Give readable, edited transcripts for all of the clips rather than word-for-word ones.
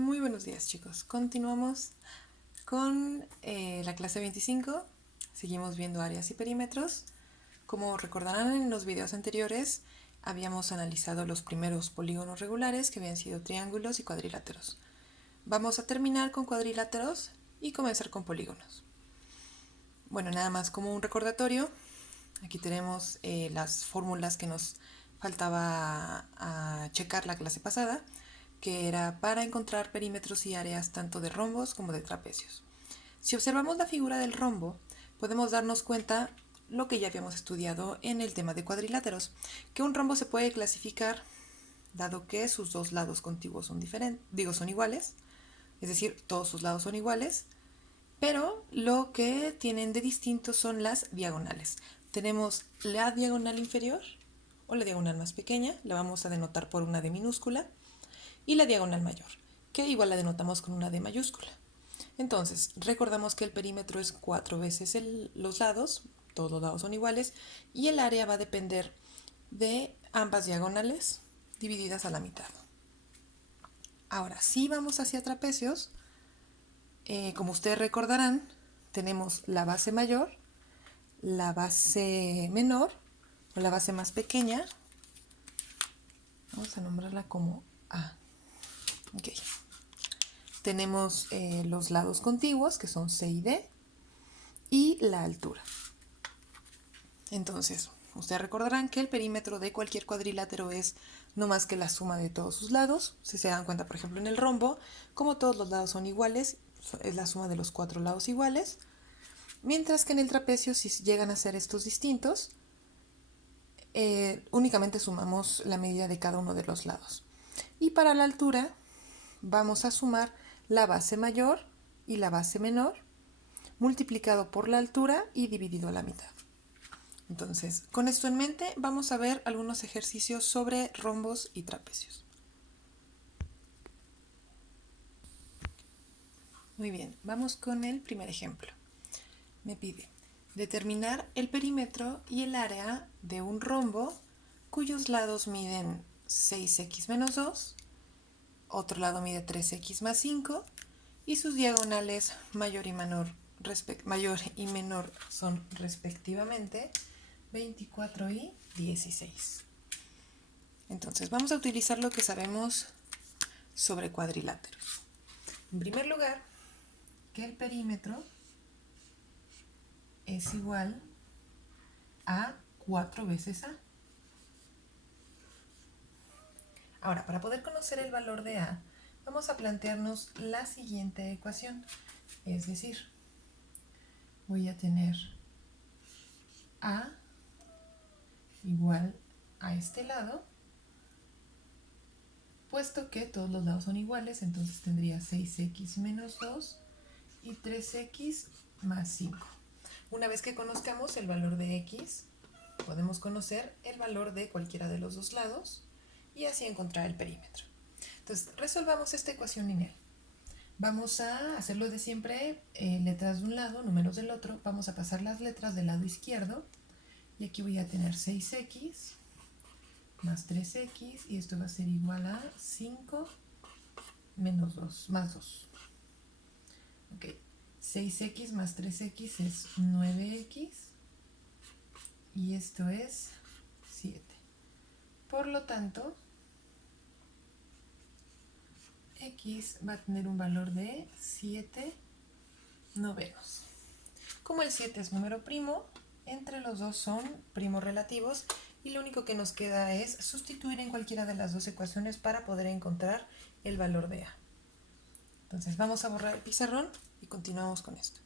Muy buenos días, chicos. Continuamos con la clase 25. Seguimos viendo áreas y perímetros. Como recordarán en los videos anteriores, habíamos analizado los primeros polígonos regulares que habían sido triángulos y cuadriláteros. Vamos a terminar con cuadriláteros y comenzar con polígonos. Bueno, nada más como un recordatorio, aquí tenemos las fórmulas que nos faltaba a checar la clase pasada, que era para encontrar perímetros y áreas tanto de rombos como de trapecios. Si observamos la figura del rombo, podemos darnos cuenta lo que ya habíamos estudiado en el tema de cuadriláteros, que un rombo se puede clasificar dado que sus dos lados contiguos son son iguales, es decir, todos sus lados son iguales, pero lo que tienen de distinto son las diagonales. Tenemos la diagonal inferior o la diagonal más pequeña, la vamos a denotar por una D minúscula, y la diagonal mayor, que igual la denotamos con una D mayúscula. Entonces, recordamos que el perímetro es 4 veces los lados, todos los lados son iguales, y el área va a depender de ambas diagonales divididas a la mitad. Ahora, si vamos hacia trapecios, como ustedes recordarán, tenemos la base mayor, la base menor o la base más pequeña. Vamos a nombrarla como A. Okay. Tenemos los lados contiguos, que son C y D, y la altura. Entonces, ustedes recordarán que el perímetro de cualquier cuadrilátero es no más que la suma de todos sus lados. Si se dan cuenta, por ejemplo, en el rombo, como todos los lados son iguales, es la suma de los 4 lados iguales. Mientras que en el trapecio, si llegan a ser estos distintos, únicamente sumamos la medida de cada uno de los lados. Y para la altura, vamos a sumar la base mayor y la base menor, multiplicado por la altura y dividido a la mitad. Entonces, con esto en mente, vamos a ver algunos ejercicios sobre rombos y trapecios. Muy bien, vamos con el primer ejemplo. Me pide determinar el perímetro y el área de un rombo cuyos lados miden 6x menos 2, otro lado mide 3x más 5 y sus diagonales mayor y menor son respectivamente 24 y 16. Entonces vamos a utilizar lo que sabemos sobre cuadriláteros. En primer lugar, que el perímetro es igual a 4 veces A. Ahora, para poder conocer el valor de A, vamos a plantearnos la siguiente ecuación. Es decir, voy a tener A igual a este lado, puesto que todos los lados son iguales, entonces tendría 6x menos 2 y 3x más 5. Una vez que conozcamos el valor de x, podemos conocer el valor de cualquiera de los dos lados y así encontrar el perímetro. Entonces, resolvamos esta ecuación lineal. Vamos a hacerlo de siempre, letras de un lado, números del otro. Vamos a pasar las letras del lado izquierdo y aquí voy a tener 6x más 3x y esto va a ser igual a 5 menos 2, más 2. Ok, 6x más 3x es 9x y esto es 7. Por lo tanto, x va a tener un valor de 7 novenos. Como el 7 es número primo, entre los dos son primos relativos y lo único que nos queda es sustituir en cualquiera de las dos ecuaciones para poder encontrar el valor de A. Entonces vamos a borrar el pizarrón y continuamos con esto.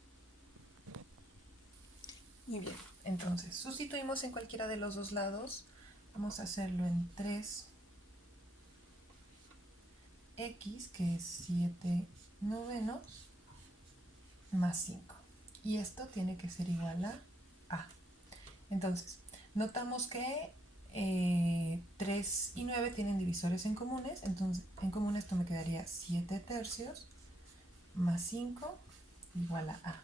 Muy bien, entonces sustituimos en cualquiera de los dos lados. Vamos a hacerlo en 3x, que es 7 novenos, más 5. Y esto tiene que ser igual a A. Entonces, notamos que 3 y 9 tienen divisores en comunes, entonces en común esto me quedaría 7 tercios más 5 igual a A.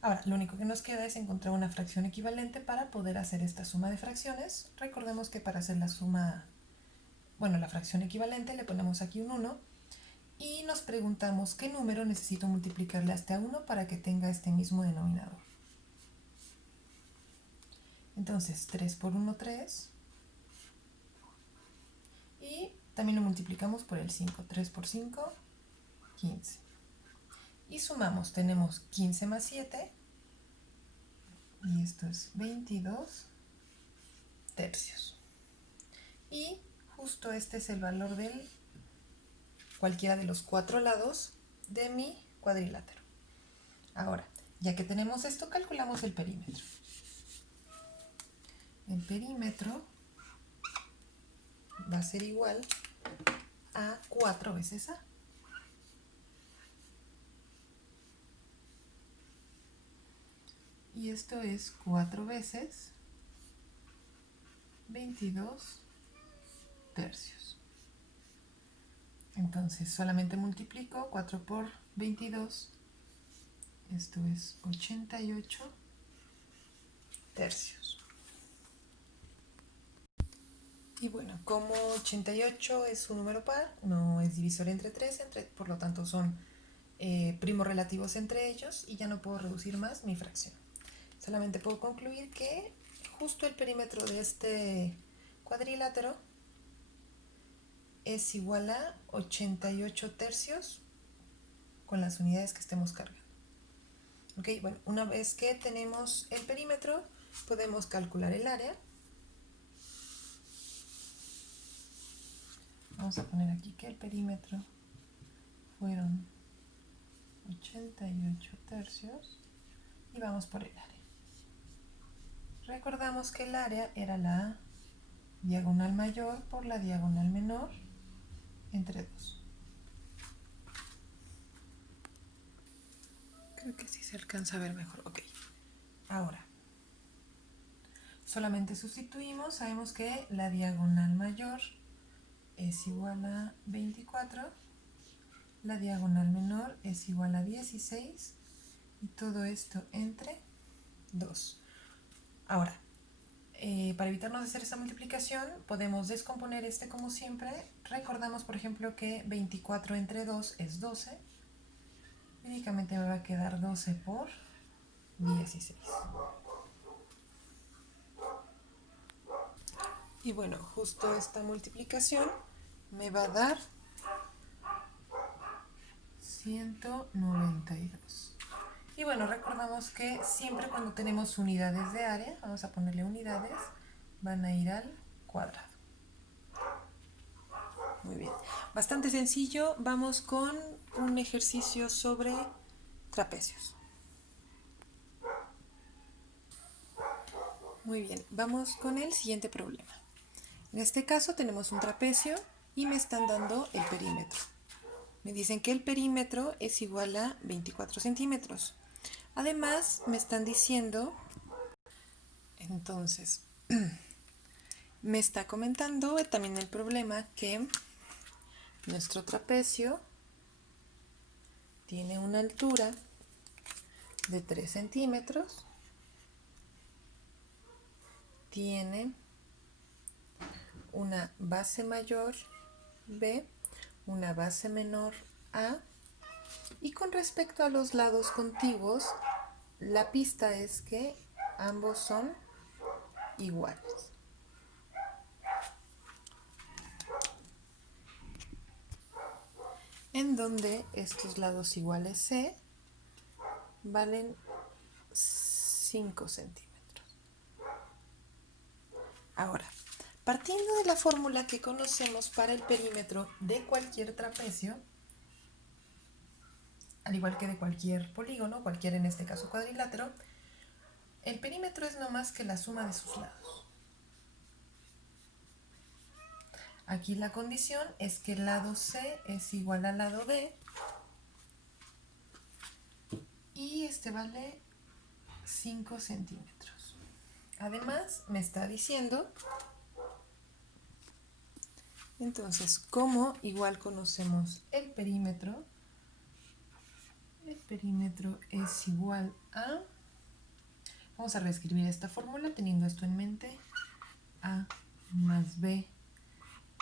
Ahora, lo único que nos queda es encontrar una fracción equivalente para poder hacer esta suma de fracciones. Recordemos que para hacer la fracción equivalente le ponemos aquí un 1 Y nos preguntamos qué número necesito multiplicarle hasta 1 para que tenga este mismo denominador. Entonces 3 por 1, 3. Y también lo multiplicamos por el 5. 3 por 5, 15. Y sumamos, tenemos 15 más 7. Y esto es 22 tercios. Y justo este es el valor de cualquiera de los 4 lados de mi cuadrilátero. Ahora, ya que tenemos esto, calculamos el perímetro. El perímetro va a ser igual a 4 veces A. Y esto es 4 veces 22 tercios. Entonces solamente multiplico 4 por 22. Esto es 88 tercios. Y bueno, como 88 es un número par, no es divisor entre 3, por lo tanto son primos relativos entre ellos y ya no puedo reducir más mi fracción. Solamente puedo concluir que justo el perímetro de este cuadrilátero es igual a 88 tercios con las unidades que estemos cargando. Ok, bueno, una vez que tenemos el perímetro, podemos calcular el área. Vamos a poner aquí que el perímetro fueron 88 tercios y vamos por el área. Recordamos que el área era la diagonal mayor por la diagonal menor entre 2. Creo que sí se alcanza a ver mejor. Ok. Ahora, solamente sustituimos. Sabemos que la diagonal mayor es igual a 24. La diagonal menor es igual a 16. Y todo esto entre 2. Ahora, para evitarnos hacer esta multiplicación, podemos descomponer este como siempre. Recordamos, por ejemplo, que 24 entre 2 es 12. Únicamente me va a quedar 12 por 16. Y bueno, justo esta multiplicación me va a dar 192. Y bueno, recordamos que siempre cuando tenemos unidades de área, vamos a ponerle unidades, van a ir al cuadrado. Muy bien, bastante sencillo. Vamos con un ejercicio sobre trapecios. Muy bien, vamos con el siguiente problema. En este caso tenemos un trapecio y me están dando el perímetro. Me dicen que el perímetro es igual a 24 centímetros. Además, me están diciendo, entonces, me está comentando también el problema que nuestro trapecio tiene una altura de 3 centímetros, tiene una base mayor B, una base menor A, y con respecto a los lados contiguos, la pista es que ambos son iguales. En donde estos lados iguales C valen 5 centímetros. Ahora, partiendo de la fórmula que conocemos para el perímetro de cualquier trapecio, al igual que de cualquier polígono, cualquier en este caso cuadrilátero, el perímetro es no más que la suma de sus lados. Aquí la condición es que el lado C es igual al lado D y este vale 5 centímetros. Además me está diciendo, entonces, como igual conocemos el perímetro es igual a, vamos a reescribir esta fórmula teniendo esto en mente, A más B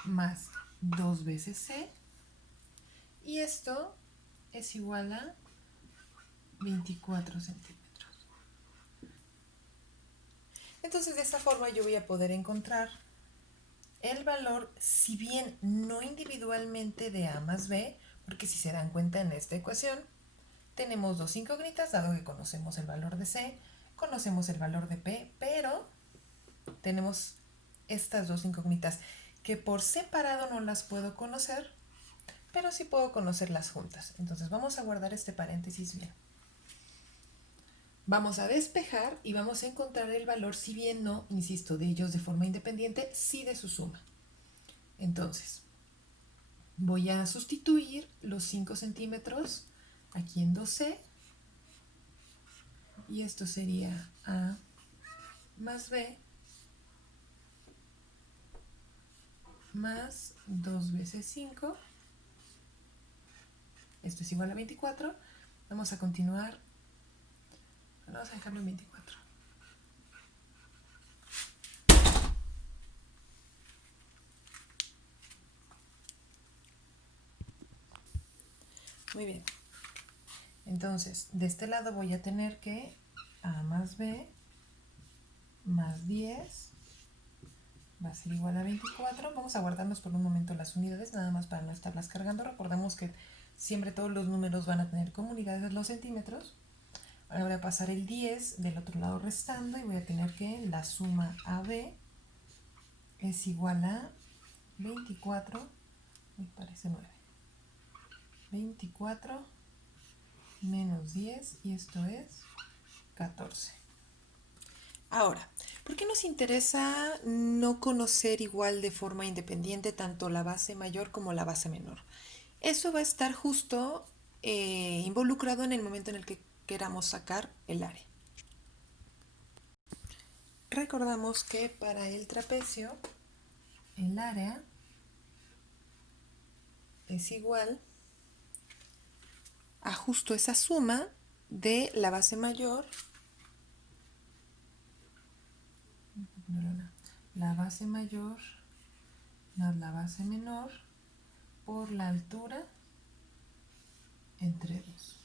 más 2 veces C, Y esto es igual a 24 centímetros. Entonces, de esta forma yo voy a poder encontrar el valor, si bien no individualmente de A más B, porque si se dan cuenta en esta ecuación, tenemos dos incógnitas, dado que conocemos el valor de C, conocemos el valor de P, pero tenemos estas dos incógnitas que por separado no las puedo conocer, pero sí puedo conocerlas juntas. Entonces vamos a guardar este paréntesis bien. Vamos a despejar y vamos a encontrar el valor, si bien no, insisto, de ellos de forma independiente, sí de su suma. Entonces, voy a sustituir los 5 centímetros aquí en 2C, y esto sería A más B más 2 veces 5. Esto es igual a 24. Vamos a continuar. Vamos a dejarlo en 24. Muy bien. Entonces, de este lado voy a tener que A más B más 10 va a ser igual a 24. Vamos a guardarnos por un momento las unidades, nada más para no estarlas cargando. Recordemos que siempre todos los números van a tener como unidades los centímetros. Ahora voy a pasar el 10 del otro lado restando y voy a tener que la suma AB es igual a 24, me parece 9. 24 menos 10 y esto es 14. Ahora, ¿por qué nos interesa no conocer igual de forma independiente tanto la base mayor como la base menor? Eso va a estar justo involucrado en el momento en el que queramos sacar el área. Recordamos que para el trapecio el área es igual a justo esa suma de la base mayor, la base mayor más la base menor por la altura entre 2.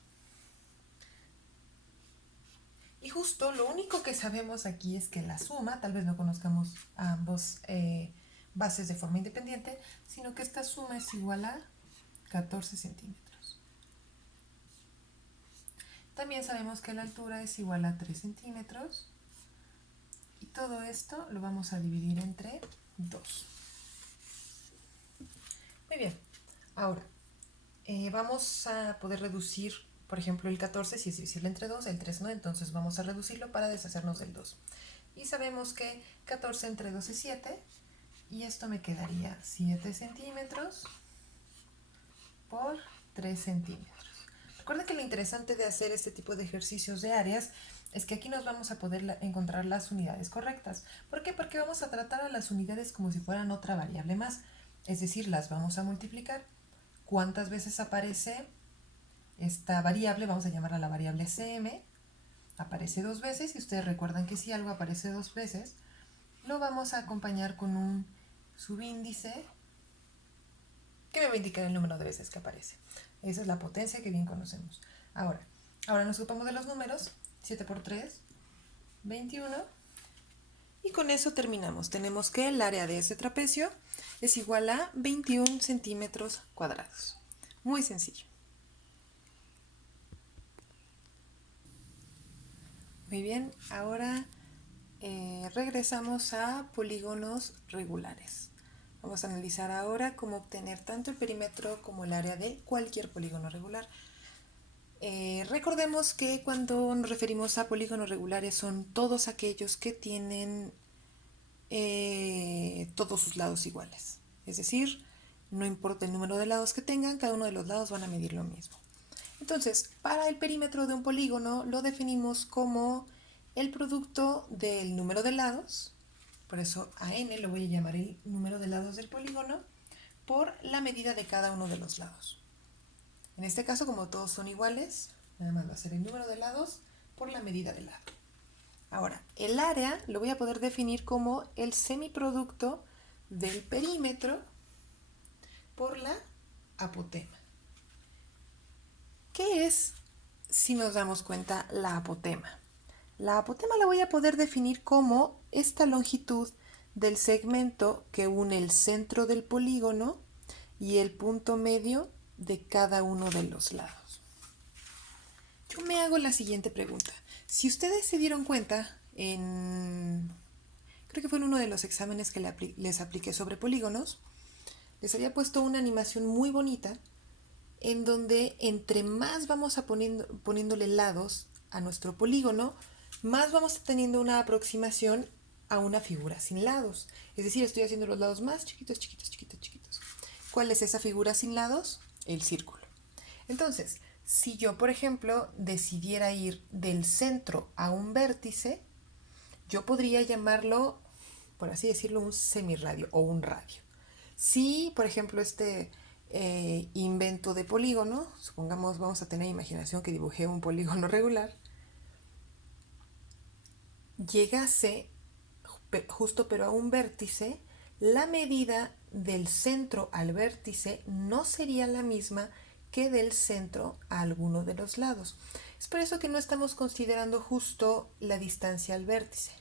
Y justo lo único que sabemos aquí es que la suma, tal vez no conozcamos a ambos bases de forma independiente, sino que esta suma es igual a 14 centímetros. También sabemos que la altura es igual a 3 centímetros. Y todo esto lo vamos a dividir entre 2. Muy bien. Ahora, vamos a poder reducir, por ejemplo, el 14 si es divisible entre 2, el 3 no, entonces vamos a reducirlo para deshacernos del 2. Y sabemos que 14 entre 2 es 7, y esto me quedaría 7 centímetros por 3 centímetros. Recuerden que lo interesante de hacer este tipo de ejercicios de áreas es que aquí nos vamos a poder encontrar las unidades correctas. ¿Por qué? Porque vamos a tratar a las unidades como si fueran otra variable más, es decir, las vamos a multiplicar. ¿Cuántas veces aparece esta variable? Vamos a llamarla la variable CM. Aparece 2 veces, y ustedes recuerdan que si algo aparece 2 veces, lo vamos a acompañar con un subíndice que me va a indicar el número de veces que aparece. Esa es la potencia que bien conocemos. Ahora nos ocupamos de los números. 7 por 3, 21. Y con eso terminamos. Tenemos que el área de ese trapecio es igual a 21 centímetros cuadrados. Muy sencillo. Muy bien, ahora regresamos a polígonos regulares. Vamos a analizar ahora cómo obtener tanto el perímetro como el área de cualquier polígono regular. Recordemos que cuando nos referimos a polígonos regulares son todos aquellos que tienen todos sus lados iguales. Es decir, no importa el número de lados que tengan, cada uno de los lados van a medir lo mismo. Entonces, para el perímetro de un polígono lo definimos como el producto del número de lados, por eso a n lo voy a llamar el número de lados del polígono, por la medida de cada uno de los lados. En este caso, como todos son iguales, nada más va a ser el número de lados por la medida del lado. Ahora, el área lo voy a poder definir como el semiproducto del perímetro por la apotema. ¿Qué es, si nos damos cuenta, la apotema? La apotema la voy a poder definir como esta longitud del segmento que une el centro del polígono y el punto medio de cada uno de los lados. Yo me hago la siguiente pregunta. Si ustedes se dieron cuenta creo que fue en uno de los exámenes que les apliqué sobre polígonos, les había puesto una animación muy bonita en donde entre más vamos poniéndole lados a nuestro polígono, más vamos teniendo una aproximación a una figura sin lados. Es decir, estoy haciendo los lados más chiquitos, chiquitos, chiquitos, chiquitos. ¿Cuál es esa figura sin lados? El círculo. Entonces, si yo, por ejemplo, decidiera ir del centro a un vértice, yo podría llamarlo, por así decirlo, un semirradio o un radio. Si, por ejemplo, este invento de polígono, supongamos vamos a tener imaginación que dibujé un polígono regular, llegase justo pero a un vértice, la medida del centro al vértice no sería la misma que del centro a alguno de los lados. Es por eso que no estamos considerando justo la distancia al vértice,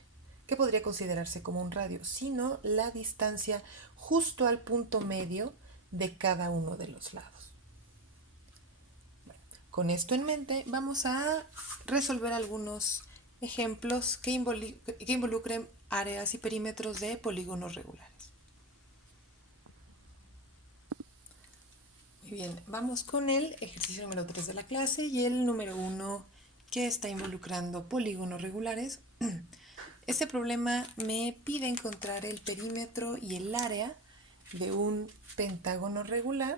que podría considerarse como un radio, sino la distancia justo al punto medio de cada uno de los lados. Bueno, con esto en mente vamos a resolver algunos ejemplos que involucren áreas y perímetros de polígonos regulares. Muy bien, vamos con el ejercicio número 3 de la clase y el número 1 que está involucrando polígonos regulares. Este problema me pide encontrar el perímetro y el área de un pentágono regular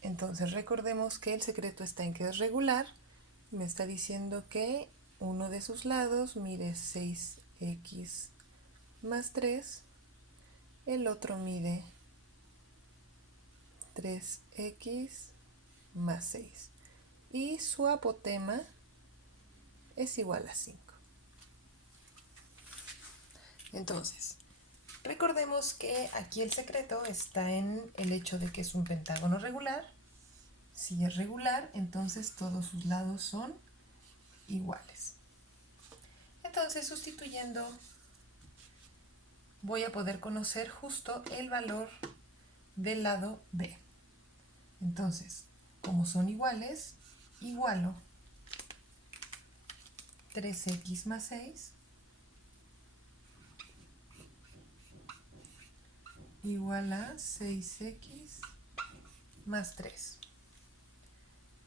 Entonces recordemos que el secreto está en que es regular. Me está diciendo que uno de sus lados mide 6x más 3, el otro mide 3x más 6 y su apotema es igual a 5. Entonces, recordemos que aquí el secreto está en el hecho de que es un pentágono regular. Si es regular, entonces todos sus lados son iguales. Entonces, sustituyendo, voy a poder conocer justo el valor del lado B. Entonces, como son iguales, igualo 3x más 6 igual a 6x más 3.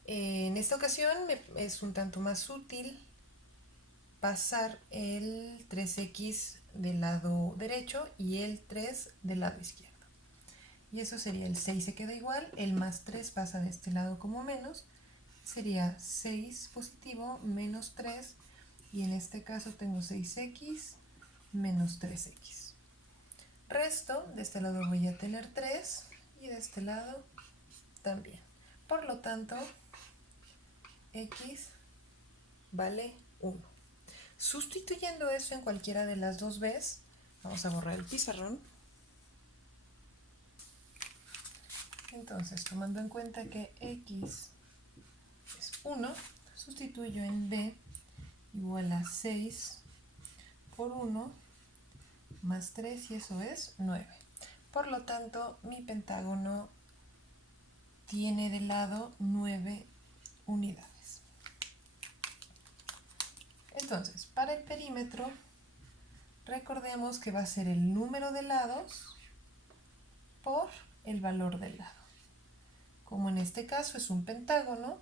En esta ocasión es un tanto más útil pasar el 3x del lado derecho y el 3 del lado izquierdo. Y eso sería el 6 se queda igual, el más 3 pasa de este lado como menos, sería 6 positivo menos 3, y en este caso tengo 6x menos 3x. Resto, de este lado voy a tener 3 y de este lado también. Por lo tanto, x vale 1. Sustituyendo eso en cualquiera de las dos b's, vamos a borrar el pizarrón. Entonces, tomando en cuenta que x es 1, sustituyo en b igual a 6 por 1 más 3 y eso es 9. Por lo tanto, mi pentágono tiene de lado 9 unidades. Entonces, para el perímetro, recordemos que va a ser el número de lados por el valor del lado. Como en este caso es un pentágono,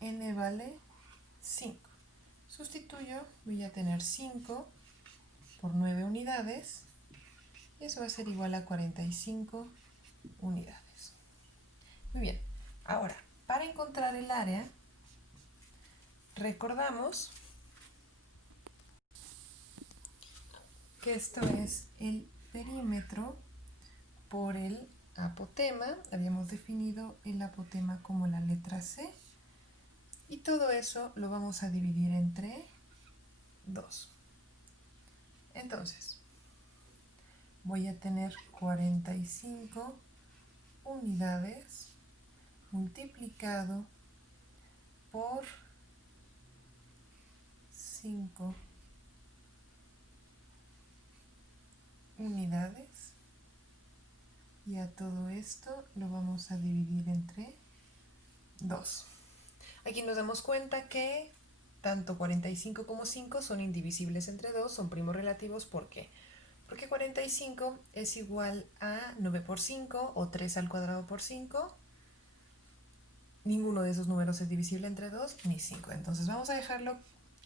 n vale 5. Sustituyo, voy a tener 5 por 9 unidades, y eso va a ser igual a 45 unidades. Muy bien, ahora, para encontrar el área, recordamos que esto es el perímetro por el apotema. Habíamos definido el apotema como la letra C. Y todo eso lo vamos a dividir entre 2. Entonces, voy a tener 45 unidades multiplicado por 5 unidades, y a todo esto lo vamos a dividir entre 2. Aquí nos damos cuenta que tanto 45 como 5 son indivisibles entre 2, son primos relativos. ¿Por qué? Porque 45 es igual a 9 por 5 o 3 al cuadrado por 5. Ninguno de esos números es divisible entre 2 ni 5. Entonces vamos a dejarlo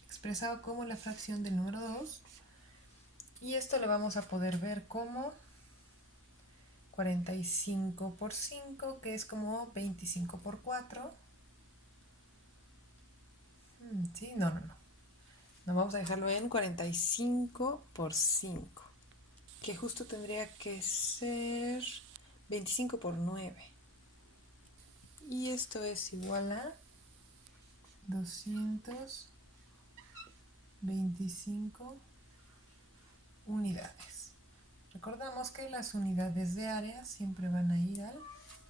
expresado como la fracción del número 2. Y esto lo vamos a poder ver como 45 por 5, que es como 25 por 4. ¿Sí? No. No, vamos a dejarlo en 45 por 5, que justo tendría que ser 25 por 9. Y esto es igual a 225 unidades. Recordamos que las unidades de área siempre van a ir al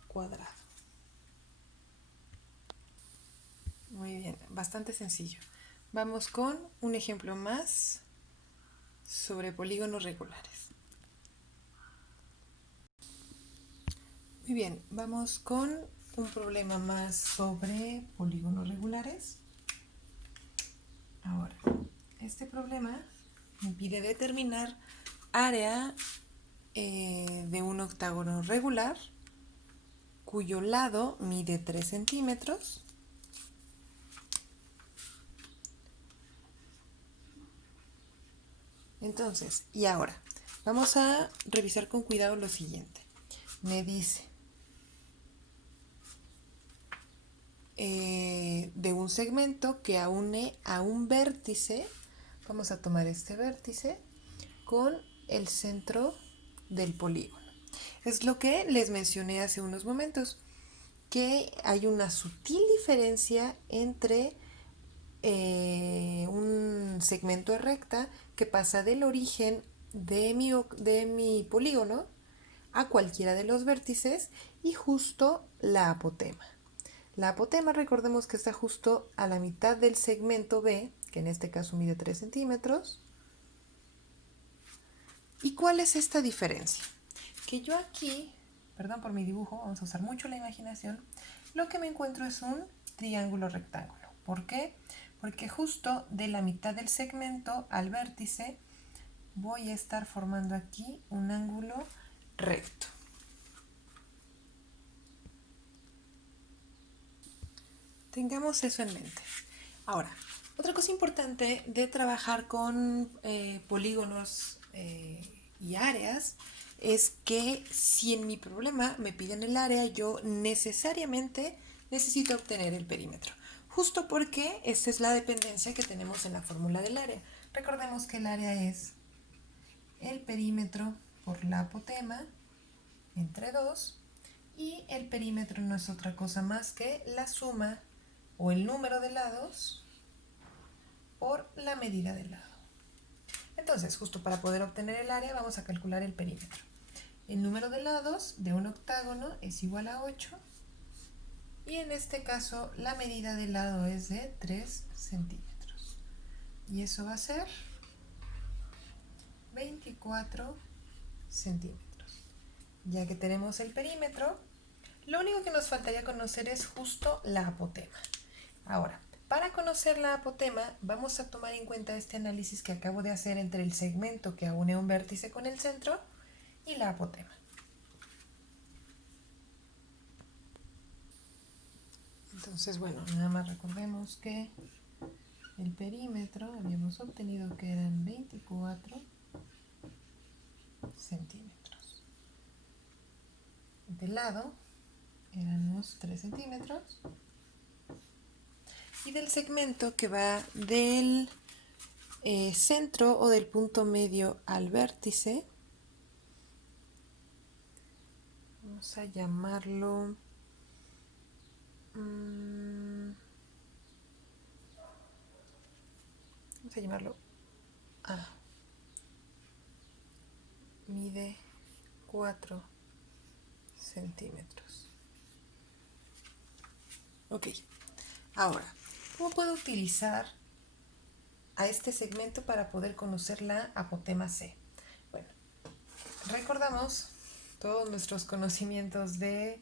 cuadrado. Muy bien, bastante sencillo. Vamos con un ejemplo más sobre polígonos regulares. Muy bien, vamos con un problema más sobre polígonos regulares. Ahora, este problema me pide determinar área de un octágono regular cuyo lado mide 3 centímetros . Entonces, y ahora, vamos a revisar con cuidado lo siguiente. Me dice de un segmento que une a un vértice. Vamos a tomar este vértice con el centro del polígono. Es lo que les mencioné hace unos momentos, que hay una sutil diferencia entre un segmento de recta que pasa del origen de mi polígono a cualquiera de los vértices y justo la apotema. La apotema, recordemos que está justo a la mitad del segmento B, que en este caso mide 3 centímetros. ¿Y cuál es esta diferencia? Que yo aquí, perdón por mi dibujo, vamos a usar mucho la imaginación, lo que me encuentro es un triángulo rectángulo. ¿Por qué? Porque justo de la mitad del segmento al vértice voy a estar formando aquí un ángulo recto. Tengamos eso en mente. Ahora, otra cosa importante de trabajar con polígonos y áreas es que si en mi problema me piden el área, yo necesariamente necesito obtener el perímetro. Justo porque esta es la dependencia que tenemos en la fórmula del área. Recordemos que el área es el perímetro por la apotema entre 2, y el perímetro no es otra cosa más que la suma o el número de lados por la medida del lado. Entonces, justo para poder obtener el área vamos a calcular el perímetro. El número de lados de un octágono es igual a 8, y en este caso la medida del lado es de 3 centímetros. Y eso va a ser 24 centímetros. Ya que tenemos el perímetro, lo único que nos faltaría conocer es justo la apotema. Ahora, para conocer la apotema, vamos a tomar en cuenta este análisis que acabo de hacer entre el segmento que une un vértice con el centro y la apotema. Entonces, bueno, nada más recordemos que el perímetro habíamos obtenido que eran 24 centímetros. De lado eran unos 3 centímetros. Y del segmento que va del centro o del punto medio al vértice, vamos a llamarlo vamos a llamarlo A. Mide 4 centímetros. Ok, ahora, ¿cómo puedo utilizar a este segmento para poder conocer la apotema C? Bueno, recordamos todos nuestros conocimientos de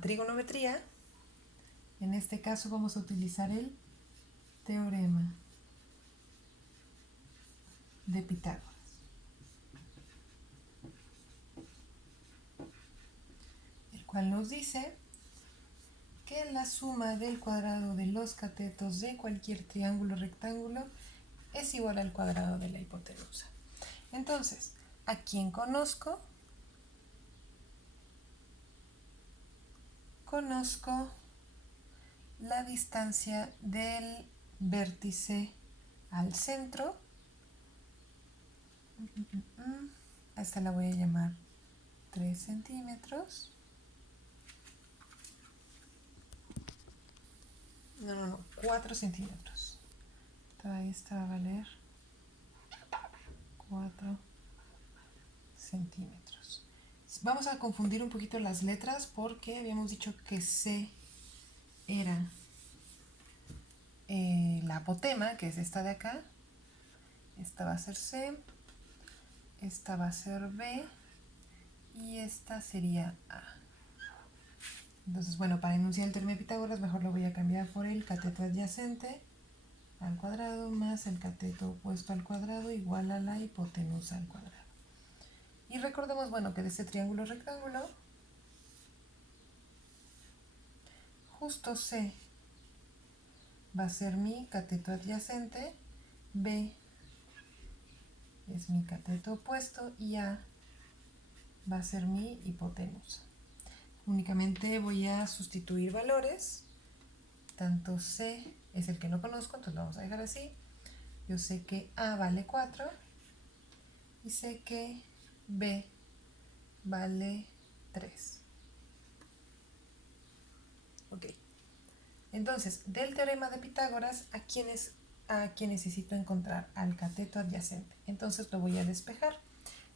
trigonometría. En este caso vamos a utilizar el teorema de Pitágoras, el cual nos dice que la suma del cuadrado de los catetos de cualquier triángulo rectángulo es igual al cuadrado de la hipotenusa. Entonces, ¿a quién conozco? Conozco la distancia del vértice al centro. A esta la voy a llamar 3 centímetros. No, 4 centímetros. Esta va a valer 4 centímetros. Vamos a confundir un poquito las letras porque habíamos dicho que C era la apotema, que es esta de acá. Esta va a ser C, esta va a ser B y esta sería A. Entonces, bueno, para enunciar el teorema de Pitágoras mejor lo voy a cambiar por el cateto adyacente al cuadrado más el cateto opuesto al cuadrado igual a la hipotenusa al cuadrado. Y recordemos, bueno, que de este triángulo rectángulo, justo C va a ser mi cateto adyacente, B es mi cateto opuesto y A va a ser mi hipotenusa. Únicamente voy a sustituir valores. Tanto C es el que no conozco, entonces lo vamos a dejar así. Yo sé que A vale 4 y sé que B vale 3. Ok. Entonces, del teorema de Pitágoras, ¿a quién necesito encontrar? Al cateto adyacente. Entonces lo voy a despejar.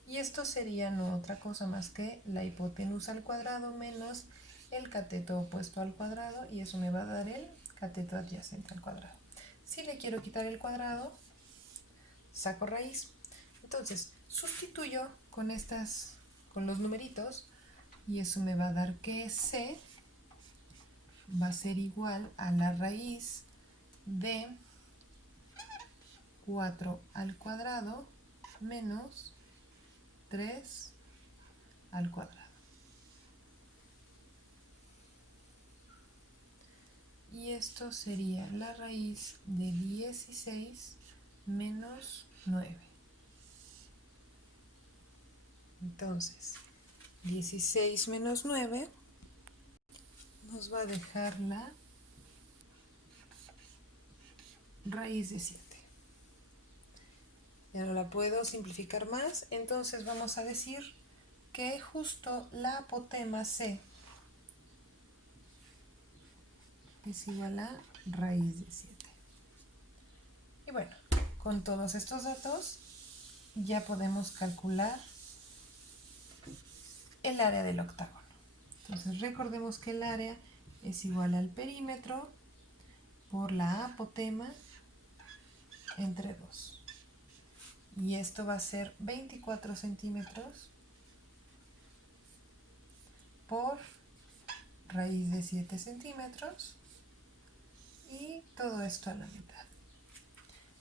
Y esto sería no otra cosa más que la hipotenusa al cuadrado menos el cateto opuesto al cuadrado, y eso me va a dar el cateto adyacente al cuadrado. Si le quiero quitar el cuadrado, saco raíz. Entonces, sustituyo con los numeritos, y eso me va a dar que C va a ser igual a la raíz de 4 al cuadrado menos 3 al cuadrado. Y esto sería la raíz de 16 menos 9. Entonces, 16 menos 9 nos va a dejar la raíz de 7. Ya no la puedo simplificar más, entonces vamos a decir que justo la apotema C es igual a raíz de 7. Y bueno, con todos estos datos ya podemos calcular el área del octágono. Entonces recordemos que el área es igual al perímetro por la apotema entre 2. Y esto va a ser 24 centímetros por raíz de 7 centímetros. Y todo esto a la mitad.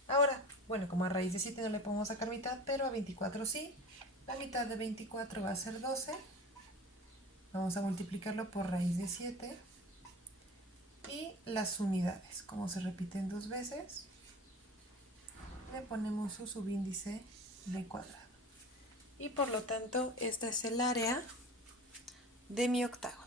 Ahora, bueno, como a raíz de 7 no le podemos sacar mitad, pero a 24 sí. La mitad de 24 va a ser 12. Vamos a multiplicarlo por raíz de 7. Y las unidades, como se repiten 2 veces, le ponemos su subíndice de cuadrado. Y por lo tanto, esta es el área de mi octágono.